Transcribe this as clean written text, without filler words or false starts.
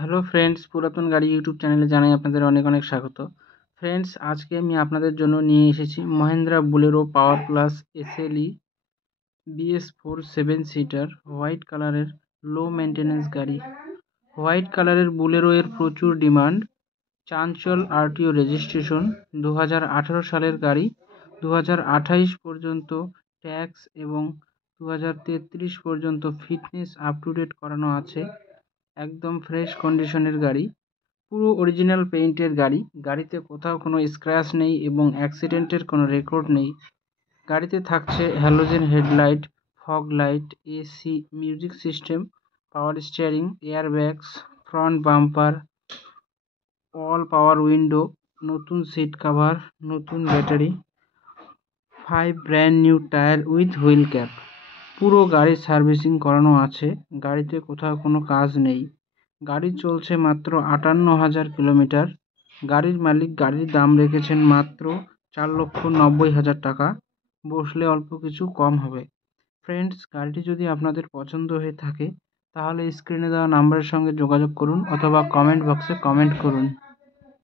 Hello friends, পুরাতন গাড়ি YouTube চ্যানেলে জানাই আপনাদের অনেক অনেক স্বাগত। ফ্রেন্ডস, আজকে আমি আপনাদের জন্য নিয়ে এসেছি Mahindra Bolero power plus SLE BS4 7 seater white কালারের লো মেনটেন্যান্স গাড়ি। হোয়াইট কালারের বুলেরো এর প্রচুর ডিমান্ড। চাঞ্চল আরটিও রেজিস্ট্রেশন, 2018 সালের গাড়ি। 2028 পর্যন্ত ট্যাক্স এবং 2033 পর্যন্ত ফিটনেস আপ টু ডেট করানো আছে। একদম ফ্রেশ কন্ডিশনের গাড়ি, পুরো অরিজিনাল পেইন্টের গাড়ি। গাড়িতে কোথাও কোনো স্ক্র্যাচ নেই এবং অ্যাক্সিডেন্টের কোনো রেকর্ড নেই। গাড়িতে থাকছে halogen headlight, fog light, AC, music system, power steering, airbags, front bumper, all পাওয়ার উইন্ডো, নতুন সিট কাভার, নতুন battery, 5 brand new tyre with wheel cap. পুরো গাড়ির সার্ভিসিং করানো আছে। গাড়িতে কোথাও কোনো কাজ নেই। গাড়ি চলছে মাত্র 58,000 কিলোমিটার। গাড়ির মালিক গাড়ির দাম রেখেছেন মাত্র 4,90,000 টাকা। বসলে অল্প কিছু কম হবে। ফ্রেন্ডস, গাড়িটি যদি আপনাদের পছন্দ হয়ে থাকে তাহলে স্ক্রিনে দেওয়া নাম্বারের সঙ্গে যোগাযোগ করুন অথবা কমেন্ট বক্সে কমেন্ট করুন।